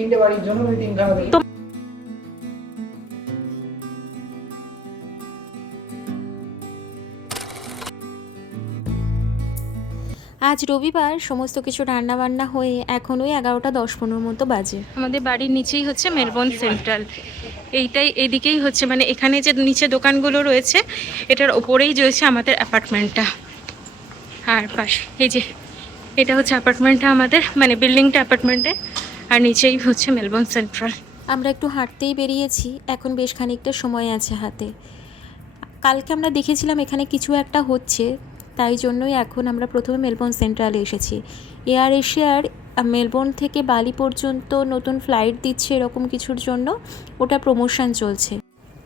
তিনটে বাড়ির জন্য ওই তিনখানা থেকে। আজ রবিবার, সমস্ত কিছু রান্নাবান্না হয়ে এখন ওই 11:10-15 মতো বাজে। আমাদের বাড়ির নিচেই হচ্ছে মেলবোর্ন সেন্ট্রাল। এইদিকেই হচ্ছে, মানে এখানে যে নিচে দোকানগুলো রয়েছে এটার ওপরেই রয়েছে আমাদের অ্যাপার্টমেন্টটা। আর পাশে এই যে এটা হচ্ছে অ্যাপার্টমেন্টটা আমাদের, মানে বিল্ডিংটা অ্যাপার্টমেন্টের, আর নিচেই হচ্ছে মেলবোর্ন সেন্ট্রাল। আমরা একটু হাঁটতেই বেরিয়েছি, এখন বেশ খানিকটা সময় আছে হাতে। কালকে আমরা দেখেছিলাম এখানে কিছু একটা হচ্ছে, তাই জন্যই এখন আমরা প্রথমে মেলবোর্ন সেন্ট্রালে এসেছি। এয়ার এশিয়ার মেলবোর্ন থেকে বালি পর্যন্ত নতুন ফ্লাইট দিচ্ছে, এরকম কিছুর জন্য ওটা প্রমোশন চলছে।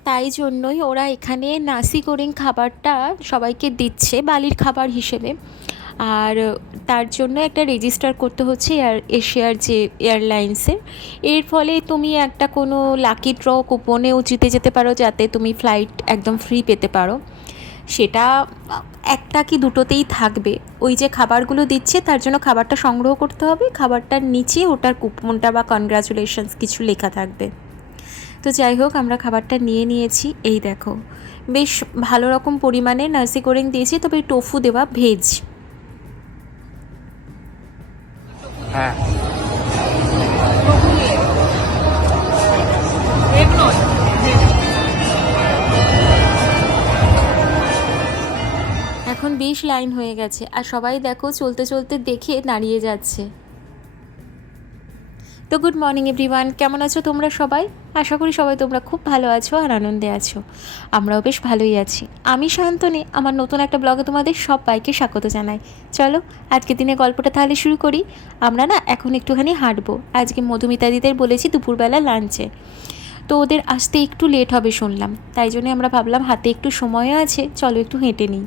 তাই জন্যই ওরা এখানে নাসি গোরিং খাবারটা সবাইকে দিচ্ছে বালির খাবার হিসেবে। আর তার জন্য একটা রেজিস্টার করতে হচ্ছে এয়ার এশিয়ার যে এয়ারলাইন্সে। এর ফলে তুমি একটা কোনো লাকি ড্র কুপনেও জিতে যেতে পারো, যাতে তুমি ফ্লাইট একদম ফ্রি পেতে পারো। সেটা একটা কি দুটোতেই থাকবে। ওই যে খাবারগুলো দিচ্ছে তার জন্য খাবারটা সংগ্রহ করতে হবে, খাবারটার নিচে ওটার কুপনটা বা কনগ্রাচুলেশনস কিছু লেখা থাকবে। তো যাই হোক, আমরা খাবারটা নিয়ে নিয়েছি। এই দেখো, বেশ ভালো রকম পরিমাণে নাসি গোরিং দিয়েছি, তবে টোফু দেওয়া, ভেজ। হ্যাঁ এখন বেশ লাইন হয়ে গেছে, আর সবাই দেখো চলতে চলতে দেখে দাঁড়িয়ে যাচ্ছে। তো গুড মর্নিং এভরিওয়ান, কেমন আছো তোমরা সবাই? আশা করি সবাই তোমরা খুব ভালো আছো আর আনন্দে আছো। আমরাও বেশ ভালোই আছি। আমি শান্তনী, আমার নতুন একটা ব্লগে তোমাদের সবাইকে স্বাগত জানাই। চলো আজকের দিনে গল্পটা তাহলে শুরু করি। আমরা না এখন একটুখানি হাঁটবো। আজকে মধুমিতাদিদের বলেছি দুপুরবেলা লাঞ্চে, তো ওদের আসতে একটু লেট হবে শুনলাম, তাই জন্য আমরা ভাবলাম হাতে একটু সময়ও আছে, চলো একটু হেঁটে নিই।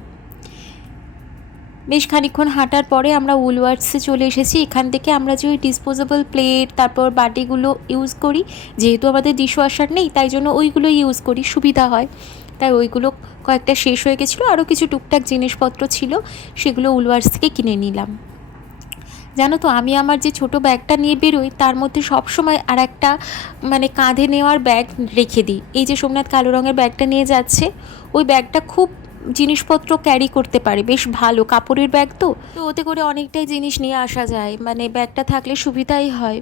বেশ খানিকক্ষণ হাঁটার পরে আমরা উলওয়ার্ডসে চলে এসেছি। এখান থেকে আমরা যে ওই ডিসপোজেবল প্লেট তারপর বাটিগুলো ইউজ করি, যেহেতু আমাদের ডিশওয়াশার নেই তাই জন্য ওইগুলো ইউজ করি, সুবিধা হয়। তাই ওইগুলো কয়েকটা শেষ হয়ে গেছিলো, আরও কিছু টুকটাক জিনিসপত্র ছিল, সেগুলো উলওয়ার্ডস থেকে কিনে নিলাম। জানো তো, আমি আমার যে ছোটো ব্যাগটা নিয়ে বেরোই তার মধ্যে সবসময় আর একটা মানে কাঁধে নেওয়ার ব্যাগ রেখে দিই। এই যে সোমনাথ কালো রঙের ব্যাগটা নিয়ে যাচ্ছে, ওই ব্যাগটা খুব জিনিসপত্র ক্যারি করতে পারে, বেশ ভালো কাপড়ের ব্যাগ, তো ওতে করে অনেকটাই জিনিস নিয়ে আসা যায়। মানে ব্যাগটা থাকলে সুবিধাই হয়,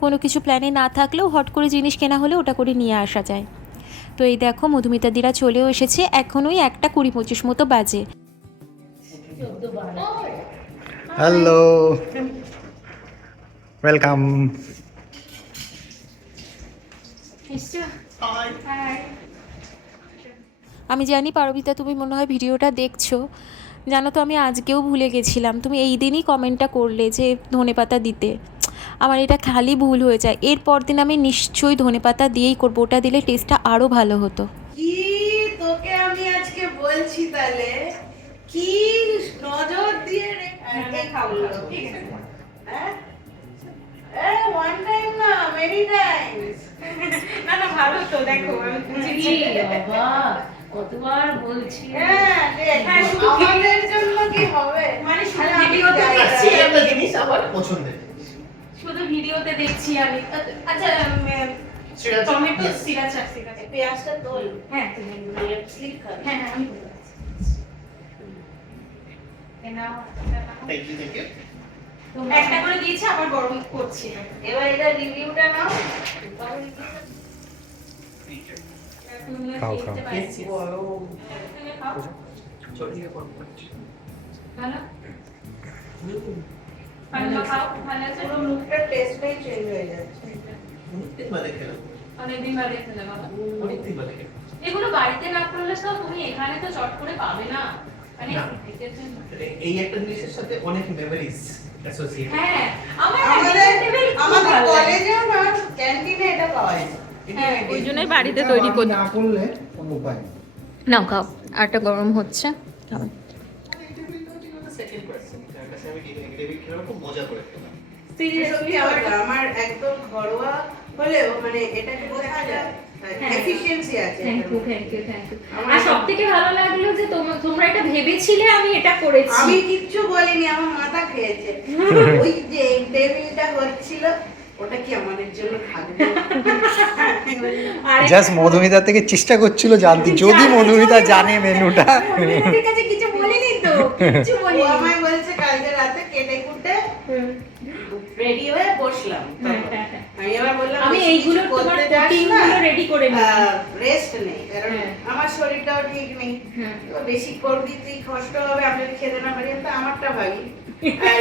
কোনো কিছু প্ল্যানে না থাকলেও হট করে জিনিস কেনা হলে ওটা করে নিয়ে আসা যায়। তো এই দেখো মধুমিতাদিরা চলেও এসেছে, এখন ওই 1:20-25 মতো বাজে। Hello, welcome. আমি জানি পারবিতা তুমি মনে হয় ভিডিওটা দেখছো। জানো তো, আমি আজকেও ভুলে গেছিলাম, তুমি এই দিনই কমেন্টটা করলে যে ধনেপাতা দিতে। আমার এটা খালি ভুল হয়ে যায়, এরপর দিন আমি নিশ্চয়ই ধনেপাতা দিয়েই করবো, ওটা দিলে টেস্টটা আরও ভালো হতো। কি তোকে আমি আজকে বলছি তাহলে, কি নজর দিয়ে রেখে খাবো, ঠিক আছে? হ্যাঁ, ওয়ান টাইম না, মেনি টাইমস। না না, ভালো তো, দেখো আমি বুঝেছি। বাবা কতবার বলছি। হ্যাঁ দেখ, হ্যাঁ, শুধু আমাদের জন্য কি হবে, মানে শুধু আরে আমি ভিডিওতে যাই, দেখছি, একটা জিনিস আমার পছন্দের, শুধু ভিডিওতে দেখছি আমি। আচ্ছা, শ্রীরাজ, টমেটো yes. সিরাচা, পেঁয়াজটা তোল। হ্যাঁ তুমি স্লিপ কর। হ্যাঁ হ্যাঁ আমি বলে দিচ্ছি। এই নাও, এটা নাও। Thank you, thank you. একটা করে দিয়েছি, আবার গরম করছি। এবার এটা রিভিউটা নাও। খাও, খাও। গরম। তুমি খাও। ভালো? ভালো খাও, ভালো আছে? পুরো মুখটার টেস্টটাই চেঞ্জ হয়ে যাচ্ছে। অনেকদিন বাদে খেলে বাবা। অনেকদিন বাদে। এগুলো বাড়িতে না করলে তো তুমি এখানে তো চট করে পাবে না। মানে না। এই একটা জিনিসের সাথে অনেক মেমোরিজ অ্যাসোসিয়েটেড। হ্যাঁ, আমার আমাদের কলেজেও না ক্যান্টিনে এটা পাওয়া যায়। হ্যাঁ, ওই জন্যই বাড়িতে তৈরি করি। না করলে কোনো উপায় নেই। নাও খাও, আরটা গরম হচ্ছে। সেকেন্ড পারসন যার কাছে আমি গ্রেভি খেলাম, খুব মজা করে খেলাম। সিরিয়াসলি আমার একদম ঘরোয়া হলেও মানে এটাকে বোঝা যায় এফিশিয়েন্সি আছে। Thank you. আর সবথেকে ভালো লাগলো যে তোমরা এটা ভেবেছিলে আমি এটা করেছি। আমি কিচ্ছু বলিনি, আমার মাথা খেয়েছে। ওই যে টেবিলটা হচ্ছিল ওটা কি আমাদের জন্য থাকবে? জাস্ট মধুমিতা থেকে চেষ্টা করছিল জানতে যদি মধুমিতা জানে মেনুটা। মধুমিতার কাছে কিছু বলিনি তো, কিছু ও বলিনি। আমায় বলছে কালকে রাতে কেটে কুটে রেডি হয়ে বসলাম। আমি এবার বললাম আমি বেশি এইগুলো কিছু তোমার করতে যাস cutting না, গুলো ready করে নিই। রেস্ট নেই, কারণ হ্যাঁ। আমার শরীরটাও ঠিক নেই। হ্যাঁ। তো বেশি করবি তুই, কষ্ট হবে, আমি যদি খেতে না পারি, তো আমারটা ভাবি। আর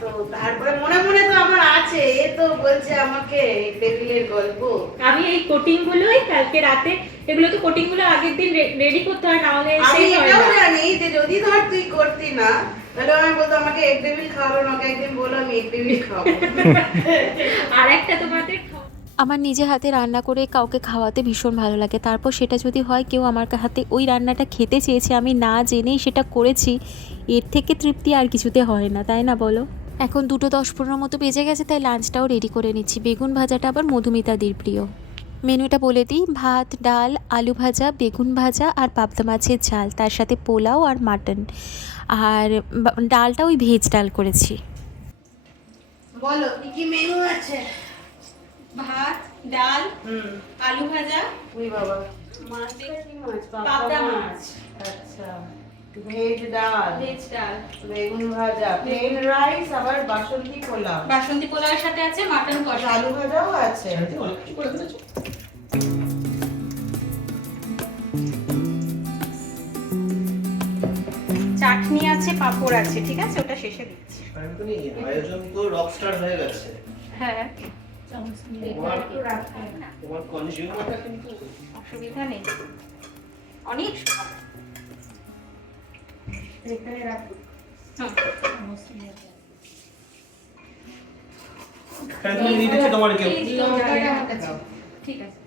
তো তারপরে মনে মনে তো আমার আছে, এ তো বলছে আমাকে টেবিলের গল্প। আমি এই কোটিং গুলোই কালকে রাতে, এগুলো তো কোটিং গুলো আগের দিন রেডি করতে হয়, না হলে আমি সেই হয় এটাও না। জানি যে যদি ধর তুই করতি না, তাহলে আমি বলতো আমাকে এক টেবিল খাওয়ালো না, ওকে একদিন বলো আমি এক টেবিল খাবো। আর একটা তোমাদের আমার নিজে হাতে রান্না করে কাউকে খাওয়াতে ভীষণ ভালো লাগে। তারপর সেটা যদি হয় কেউ আমার হাতে ওই রান্নাটা খেতে চেয়েছে, আমি না জেনেই সেটা করেছি, এর থেকে তৃপ্তি আর কিছুতে হয় না, তাই না বলো? এখন 2:10-15 মতো বেজে গেছে, তাই লাঞ্চটাও রেডি করে নিচ্ছি। বেগুন ভাজাটা আবার মধুমিতাদির প্রিয়। মেনুটা বলে দিই, ভাত, ডাল, আলু ভাজা, বেগুন ভাজা আর পাবদা মাছের ঝাল, তার সাথে পোলাও আর মাটন। আর ডালটা ওই ভেজ ডাল করেছি। বলো কি কি মেনু আছে? ভাত, ডাল, হুম, আলু ভাজা, ওই বাবা, মাছ, কি মাছ? পাবদা মাছ, আচ্ছা, ভেজ ডাল, ভেজ ডাল, বেগুন ভাজা, প্লেন রাইস, আবার বাসন্তী পোলাও, বাসন্তী পোলাওয়ের সাথে আছে মাটন কষা। আলু ভাজাও আছে। চাটনি আছে, পাঁপড় আছে, ঠিক আছে, ওটা শেষে দিচ্ছি। আয়োজন তো রকস্টার হয়ে গেছে। হ্যাঁ, তোমার কনজিউমারটা কিন্তু অসুবিধা নেই, অনেক সময়। এখানে রাখো। তুমি নিয়ে দিচ্ছ তোমার কেউ লঙ্কাটা আমাকে দাও। ঠিক আছে,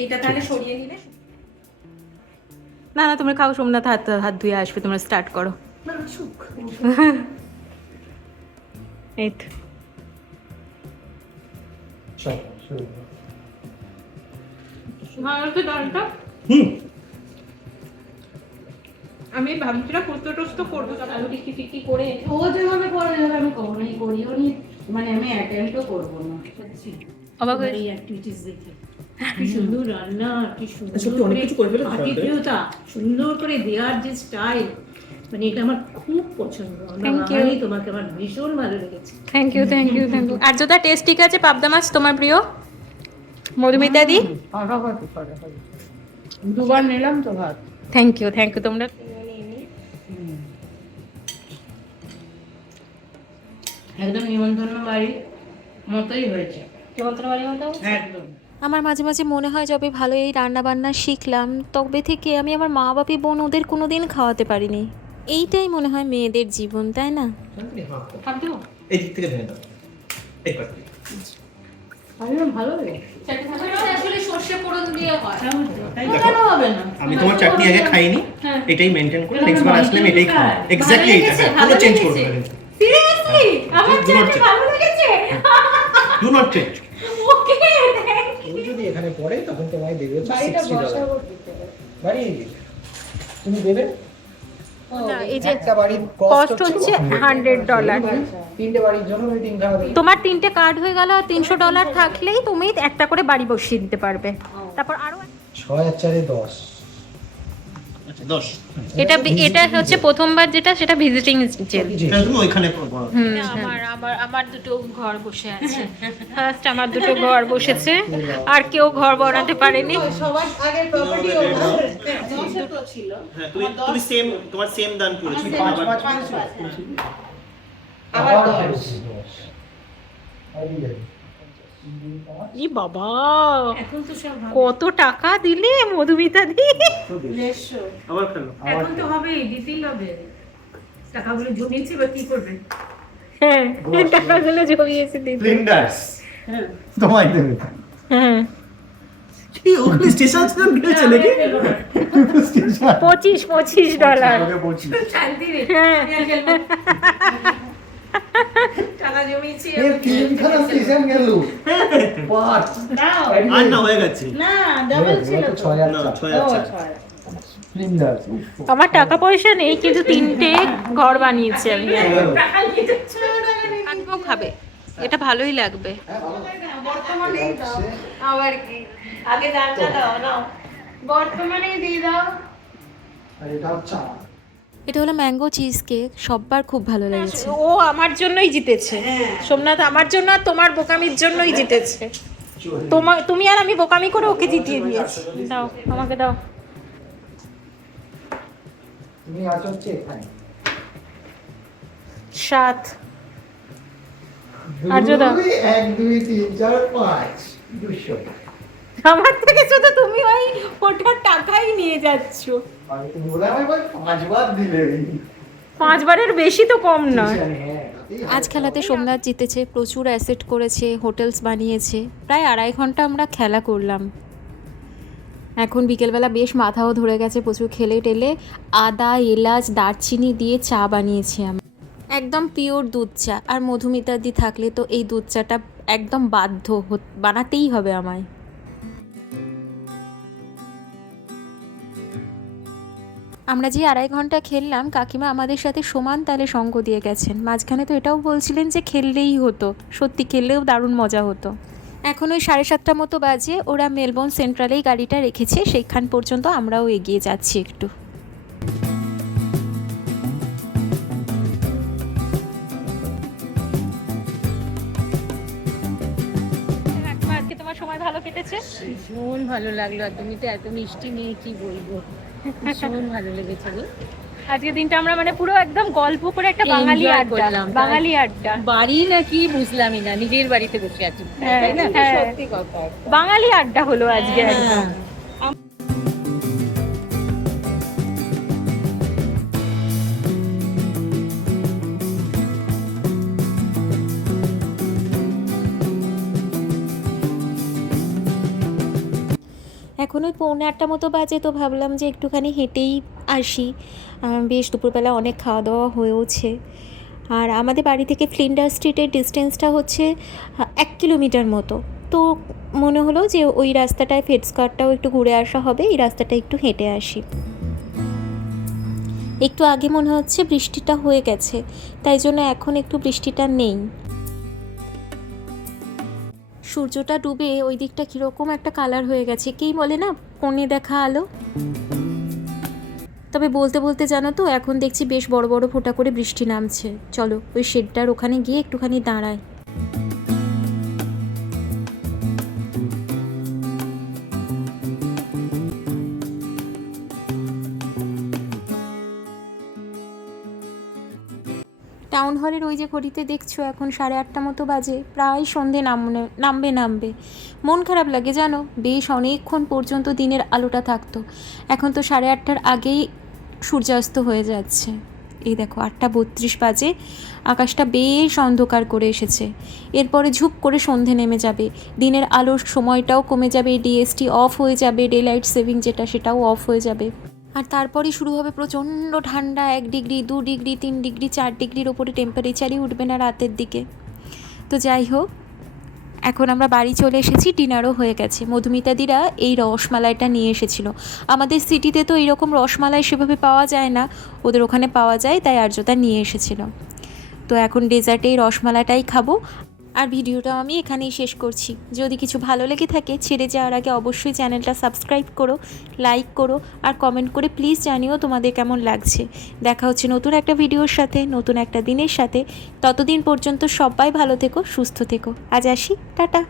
এইটা তাহলে সরিয়ে নিলে। না না, তোমরা খাও, সোমনাথ হাত ধুয়ে আসবে, তোমরা স্টার্ট করো। এই তো ভালো তো ডালটা। আমি ভাবছিলাম পোস্ত টোস্ত করবো, আলু টিকি টিকি করে। ও যেভাবে করে যেভাবে আমি কখনোই করিও নি, মানে আমি অ্যাটেম্পটও করবো না। অবাক হয়ে এই অ্যাক্টিভিটিস দেখে কি সুন্দর রান্না, কি সুন্দর সত্যি অনেক কিছু করে ফেলেছো আতিথেয়তা, সুন্দর করে দেওয়ার যে স্টাইল, মানে এটা আমার খুব পছন্দ। Thank you. আমি তোমাকে আমার ভীষণ ভালো লেগেছে। Thank you thank you thank you. আর যদা টেস্ট ঠিক আছে, পাবদা মাছ তোমার প্রিয় মধুমিতা দি? দুবার নিলাম তো ভাত। থ্যাংক ইউ তোমরা। একদম নিমন্ত্রণ বাড়ির মতোই হয়েছে, একদম। আমার মাঝে মাঝে মনে হয় যবে ভালো এই রান্না বান্না শিখলাম, তবে থেকে আমি আমার মা বাপি বোন ওদের কোনো দিন খাওয়াতে পারিনি। এইটাই মনে হয় মেয়েদের জীবন, তাই না? ভাব দেবো? এই দিক থেকে ভেঙে দাও একবার। ভালো লেগেছে। আসলে সর্ষে ফোড়ন দিয়ে হয়। কেন হবে না? আমি তোমার চাটনি আগে খাইনি, হ্যাঁ। এটাই মেইনটেইন করে নেক্সট বার আসলে আমি এটাই খাবো। এক্স্যাক্টলি এটা, লেগেছে, কোনো ভালো চেঞ্জ লেগেছে। করবে না। সিরিয়াসলি আমার Do not চাটনি change. ভালো লেগেছে। Do not change. Okay, thank you. ও যদি এখানে পড়ে তখন তোমায় দেবে হচ্ছে বাড়িটা $60 বসাবো দিতে হবে। বাড়ি তুমি দেবে না, এই যে একটা বাড়ির কস্ট হচ্ছে $100। তিনটে বাড়ির জন্য মিটিং খাওয়া তোমার 3টে কার্ড হয়ে গেল, $300 থাকলেই তুমি একটা করে বাড়ি বসিয়ে দিতে পারবে। তারপর আরো 6 আর 4 10। আচ্ছা 10। এটা হচ্ছে প্রথমবার যেটা, সেটা ভিজিটিং জেল। তাহলে তুমি ওইখানে পড়ো। আমার দুটো ঘর বসে আছে। ফার্স্ট আমার দুটো ঘর বসেছে, আর কেউ ঘর বানাতে পারেনি। সবার আগে প্রপার্টি ওনার 900 তো ছিল। হ্যাঁ তুমি সেম, তোমার সেম দান করেছো। আবার 10। ই বাবা, এখন তো সব হবে। কত টাকা দিলে মধুমিতা দি? 150। আবার খেলো। এখন তো হবে, দিতেই হবে। টাকাগুলো জমিয়েছি, বা কি করবে? হ্যাঁ, টাকাগুলো জমিয়েছে দিদি। ফ্লিন্ডার্স তোমায় দেবে। হ্যাঁ, কি ওখানে স্টেশন স্ট্যাম্প কিনেছে নাকি? $25 ওকে বলছি শান্তি রে। হ্যাঁ। টাকা জমিয়েছি। এর তিনখানা স্টেশন গেল পাঁচ দাও। আর না হয়ে গেছে। না, ডাবল ছিল তো। 6 আর না 4 6 ও, আছে। 6। ফ্লিন্ডার্স আমার টাকা পয়সা নেই, কিন্তু 3টে ঘর বানিয়েছি আমি। টাকা নিয়ে যাচ্ছে। খাবে, এটা ভালোই লাগবে। বর্তমানেই দাও, আবার কি আগে দামটা দাও না, বর্তমানেই দিয়ে দাও। আর এটা হচ্ছে আমার। এটা হলো ম্যাঙ্গো চিজ কেক, সববার খুব ভালো লেগেছে। ও আমার জন্যই জিতেছে, সোমনাথ আমার জন্য আর তোমার বোকামির জন্যই জিতেছে। তুমি আর আমি বোকামি করে ওকে জিতিয়ে দিয়েছি। দাও আমাকে দাও। তুমি আছো হচ্ছে এখানে। 7 আর্য দাও। 1 2 3 4 5 200। আমার থেকে শুধু তুমি ওই ওটার টাকাই নিয়ে যাচ্ছ। আমি তুমি বলে আমায় ভাই 5 বার দিলে। 5 বারের বেশি তো কম না। হ্যাঁ আজ খেলাতে সোমনাথ জিতেছে, প্রচুর অ্যাসেট করেছে, হোটেলস বানিয়েছে। প্রায় 2.5 ঘন্টা আমরা খেলা করলাম। এখন বিকেলবেলা বেশ মাথাও ধরে গেছে, প্রচুর খেলে টেলে। আদা, এলাচ, দারচিনি দিয়ে চা বানিয়েছি আমি, একদম পিওর দুধ চা। আর মধুমিতাদি থাকলে তো এই দুধ চাটা একদম বাধ্য বানাতেই হবে আমায়। আমরা যে 2.5 ঘন্টা খেললাম, কাকিমা আমাদের সাথে সমান তালে সঙ্গ দিয়ে গেছেন। মাঝখানে তো এটাও বলছিলেন যে খেললেই হতো, সত্যি খেললেও দারুণ মজা হতো। এখন ওই 7:30 মতো বাজে, ওরা মেলবোর্ন সেন্ট্রালেই গাড়িটা রেখেছে, সেইখান পর্যন্ত আমরাও এগিয়ে যাচ্ছি একটু। আজকে তোমার সময় ভালো কেটেছে? ভীষণ ভালো লাগলো, আর তুমি তো এত মিষ্টি নিয়ে কি বলবো, ভীষণ ভালো লেগেছে গো। আজকে দিনটা আমরা মানে পুরো একদম গল্প করে একটা বাঙালি Enjoy আড্ডা, করলাম। বাঙালি আড্ডা। বাড়ি নাকি বুঝলামই না, নিজের বাড়িতে বসে আছি, হ্যাঁ, তাই না? হ্যাঁ। সত্যি কথা। বাঙালি আড্ডা হলো আজকে একদম। হ্যাঁ। এখন ওই 7:45 মতো বাজে, তো ভাবলাম যে একটুখানি হেঁটেই আসি। বেশ দুপুরবেলা অনেক খাওয়া দাওয়া হয়েওছে। আর আমাদের বাড়ি থেকে ফ্লিন্ডার স্ট্রিটের ডিস্টেন্সটা হচ্ছে 1 কিলোমিটার মতো। তো মনে হলো যে ওই রাস্তাটায় ফেডস্কারটাও একটু ঘুরে আসা হবে, এই রাস্তাটা একটু হেঁটে আসি। একটু আগে মনে হচ্ছে বৃষ্টিটা হয়ে গেছে, তাই জন্য এখন একটু বৃষ্টিটা নেই। সূর্যটা ডুবে ওই দিকটা কীরকম একটা কালার হয়ে গেছে, কেই বলে না কোণে দেখা আলো। তবে বলতে বলতে জানো তো, এখন দেখছি বেশ বড় বড় ফোঁটা করে বৃষ্টি নামছে। চলো ওই শেডটার ওখানে গিয়ে একটুখানি দাঁড়াই। টাউন হলের ওই যে ঘড়িতে দেখছো এখন 8:30 মতো বাজে, প্রায় সন্ধে নামবে। মন খারাপ লাগে জানো, বেশ অনেকক্ষণ পর্যন্ত দিনের আলোটা থাকতো। এখন তো 8:30টার আগেই সূর্যাস্ত হয়ে যাচ্ছে। এই দেখো 8:32 বাজে, আকাশটা বেশ অন্ধকার করে এসেছে। এরপরে ঝুপ করে সন্ধে নেমে যাবে, দিনের আলোর সময়টাও কমে যাবে, ডিএসটি অফ হয়ে যাবে, ডে লাইট সেভিং যেটা সেটাও অফ হয়ে যাবে। আর তারপরেই শুরু হবে প্রচণ্ড ঠান্ডা। 1 ডিগ্রি, 2 ডিগ্রি, 3 ডিগ্রি, 4 ডিগ্রির ওপরে টেম্পারেচারই উঠবে না রাতের দিকে। তো যাই হোক, এখন আমরা বাড়ি চলে এসেছি, ডিনারও হয়ে গেছে। মধুমিতাদিরা এই রসমালাইটা নিয়ে এসেছিলো। আমাদের সিটিতে তো এইরকম রসমালাই সেভাবে পাওয়া যায় না, ওদের ওখানে পাওয়া যায়, তাই আর্যতা নিয়ে এসেছিলো। তো এখন ডেজার্টে এই রসমালাইটাই খাবো। আর ভিডিওটাও আমি এখানেই শেষ করছি। যদি কিছু ভালো লেগে থাকে, ছেড়ে যাওয়ার আগে অবশ্যই চ্যানেলটা সাবস্ক্রাইব করো, লাইক করো, আর কমেন্ট করে প্লিজ জানিও তোমাদের কেমন লাগছে। দেখা হচ্ছে নতুন একটা ভিডিওর সাথে, নতুন একটা দিনের সাথে। ততদিন পর্যন্ত সবাই ভালো থেকো, সুস্থ থেকো। আজ আসি, টাটা।